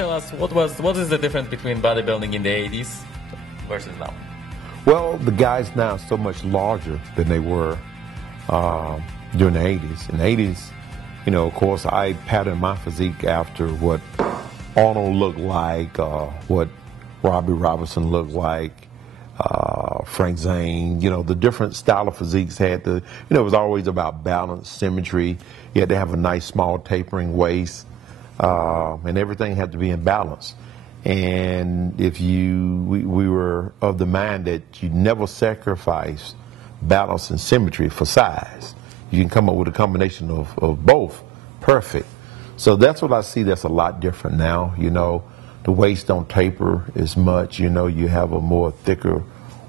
tell us what is the difference between bodybuilding in the 80s versus now? Well, the guys now are so much larger than they were during the 80s. In the 80s, you know, of course, I patterned my physique after what Arnold looked like, what Robbie Robinson looked like, Frank Zane. You know, the different style of physiques had to, you know, it was always about balance, symmetry. You had to have a nice, small, tapering waist, and everything had to be in balance. And if we were of the mind that you never sacrifice balance and symmetry for size. You can come up with a combination of both. Perfect. So that's what I see that's a lot different now. You know, the waist don't taper as much. You know, you have a more thicker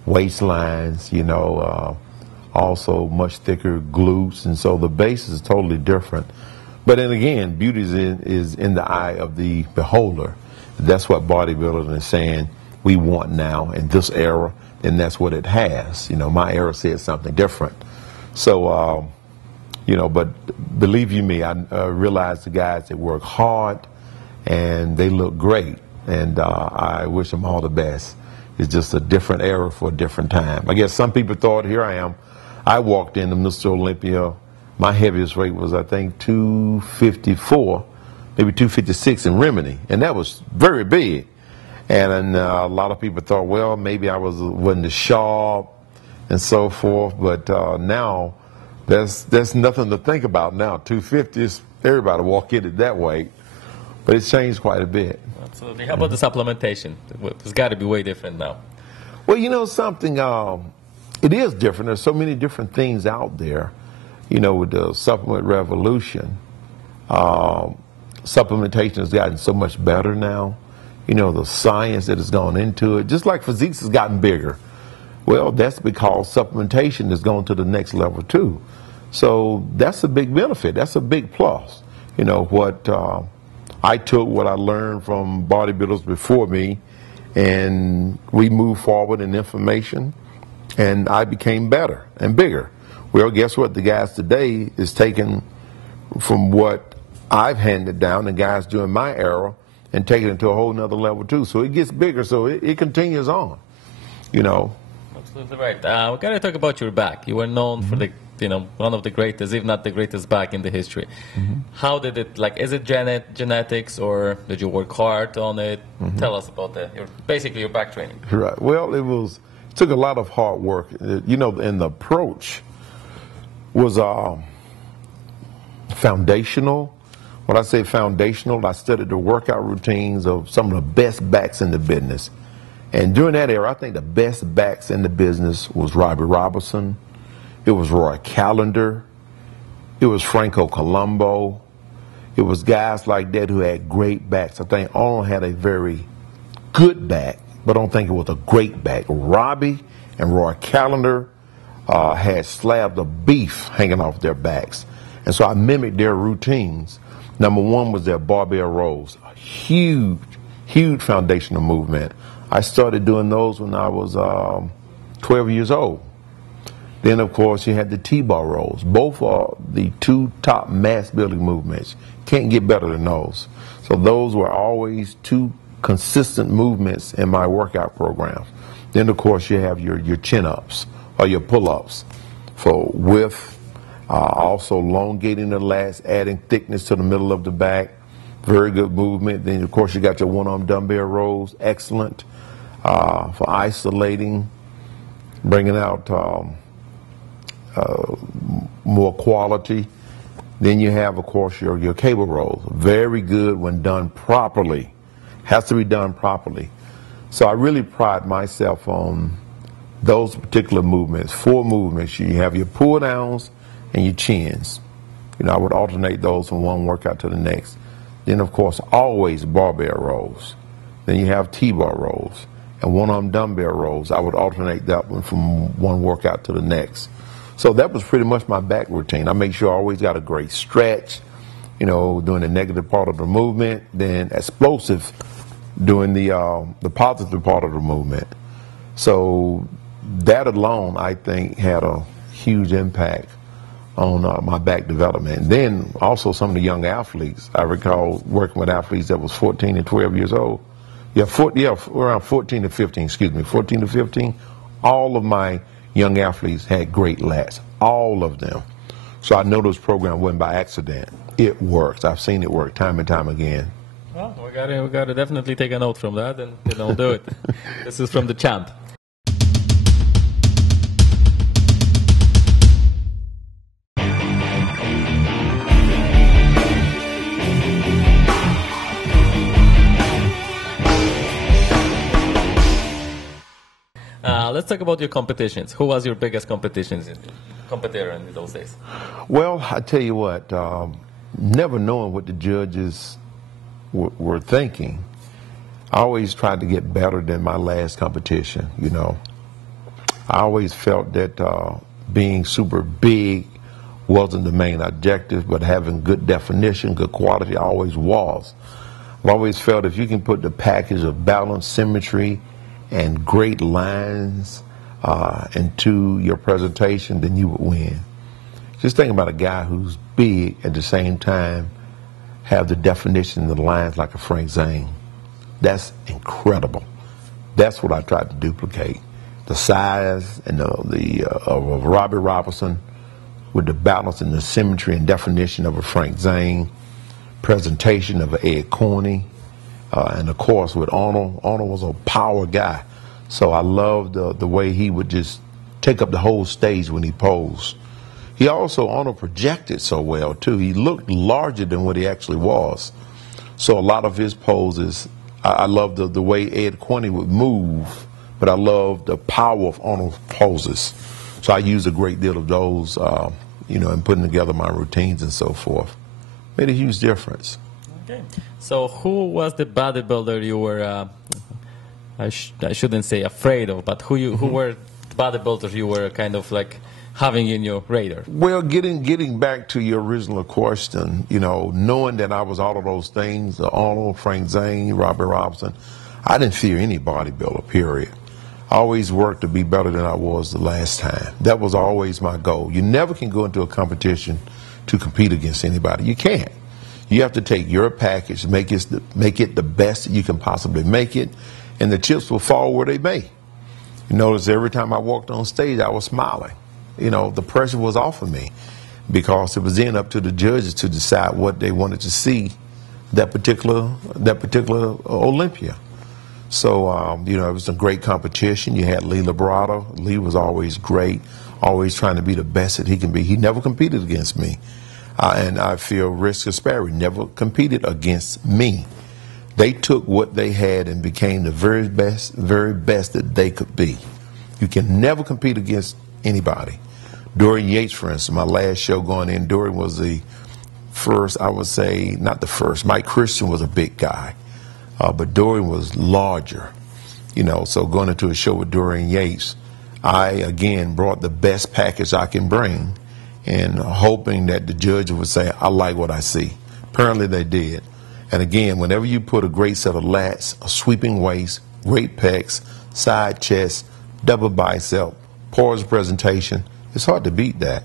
waistlines, you know, also much thicker glutes. And so the base is totally different. But then again, beauty is in the eye of the beholder. That's what bodybuilding is saying we want now in this era, and that's what it has. You know, my era said something different. So, you know, but believe you me, I realize the guys that work hard and they look great, and I wish them all the best. It's just a different era for a different time. I guess some people thought, here I am. I walked into Mr. Olympia. My heaviest weight was, I think, 254, maybe 256 in Rimini, and that was very big. And a lot of people thought, well, maybe I wasn't as sharp and so forth. But now, there's nothing to think about now. 250 is everybody walk in it that way, but it's changed quite a bit. Absolutely. How about the supplementation? It's got to be way different now. Well, you know something, it is different. There's so many different things out there. You know, with the supplement revolution, supplementation has gotten so much better now. You know, the science that has gone into it, just like physiques has gotten bigger. Well, that's because supplementation has gone to the next level too. So that's a big benefit. That's a big plus. You know, what I took, what I learned from bodybuilders before me, and we moved forward in information, and I became better and bigger. Well, guess what? The guys today is taking from what I've handed down, the guys during my era, and taking it to a whole nother level too. So it gets bigger, so it continues on, you know. Absolutely right. We got to talk about your back. You were known for the, you know, one of the greatest, if not the greatest back in the history. How did it, like, is it genetics, or did you work hard on it? Tell us about that. Basically your back training. Right. Well, it took a lot of hard work, you know, and the approach was foundational. When I say foundational, I studied the workout routines of some of the best backs in the business. And during that era, I think the best backs in the business was Robbie Robinson. It was Roy Callender. It was Franco Colombo. It was guys like that who had great backs. I think Arnold had a very good back, but I don't think it was a great back. Robbie and Roy Callender had slabs of beef hanging off their backs. And so I mimicked their routines. Number one was their barbell rows, a huge, huge foundational movement. I started doing those when I was 12 years old. Then, of course, you had the T-bar rows. Both are the two top mass building movements. Can't get better than those. So those were always two consistent movements in my workout programs. Then, of course, you have your chin-ups or your pull-ups for width. Also elongating the lats, adding thickness to the middle of the back. Very good movement. Then, of course, you got your one-arm dumbbell rows. Excellent for isolating, bringing out more quality. Then you have, of course, your cable rows. Very good when done properly. Has to be done properly. So I really pride myself on those particular movements. 4 movements. You have your pull downs and your chins. You know, I would alternate those from one workout to the next. Then, of course, always barbell rows. Then you have T-bar rows and one-arm dumbbell rows. I would alternate that one from one workout to the next. So that was pretty much my back routine. I make sure I always got a great stretch, you know, doing the negative part of the movement, then explosive doing the positive part of the movement. So that alone, I think, had a huge impact on my back development. And then also some of the young athletes. I recall working with athletes that was 14 and 12 years old. Around 14 to 15, excuse me, 14 to 15. All of my young athletes had great lats, all of them. So I know this program wasn't by accident. It works. I've seen it work time and time again. Well, we gotta definitely take a note from that and do it. This is from the champ. Let's talk about your competitions. Who was your biggest competitor in those days? Well, I tell you what, never knowing what the judges were thinking, I always tried to get better than my last competition, you know. I always felt that being super big wasn't the main objective, but having good definition, good quality always was. I've always felt if you can put the package of balance, symmetry, and great lines into your presentation, then you would win. Just think about a guy who's big at the same time have the definition of the lines like a Frank Zane. That's incredible. That's what I tried to duplicate. The size and of Robbie Robertson with the balance and the symmetry and definition of a Frank Zane, presentation of an Ed Corney, and of course with Arnold. Arnold was a power guy. So I loved the way he would just take up the whole stage when he posed. He also, Arnold projected so well too. He looked larger than what he actually was. So a lot of his poses, I loved the way Ed Corney would move, but I loved the power of Arnold's poses. So I used a great deal of those, you know, in putting together my routines and so forth. Made a huge difference. Okay. So who was the bodybuilder you were, I shouldn't say afraid of, but who were bodybuilders you were kind of like having in your radar? Well, getting back to your original question, you know, knowing that I was all of those things, Arnold, Frank Zane, Robbie Robinson, I didn't fear any bodybuilder, period. I always worked to be better than I was the last time. That was always my goal. You never can go into a competition to compete against anybody. You can't. You have to take your package, make it the best that you can possibly make it, and the chips will fall where they may. You notice every time I walked on stage, I was smiling. You know, the pressure was off of me because it was then up to the judges to decide what they wanted to see that particular Olympia. So, you know, it was a great competition. You had Lee Labrada. Lee was always great, always trying to be the best that he can be. He never competed against me. And I feel Rick Sperry never competed against me. They took what they had and became the very best that they could be. You can never compete against anybody. Dorian Yates, for instance, my last show going in, Dorian was the first, I would say, not the first. Mike Christian was a big guy, but Dorian was larger. You know, so going into a show with Dorian Yates, I, again, brought the best package I can bring and hoping that the judge would say, I like what I see. Apparently they did. And again, whenever you put a great set of lats, a sweeping waist, great pecs, side chest, double bicep, poised presentation, it's hard to beat that.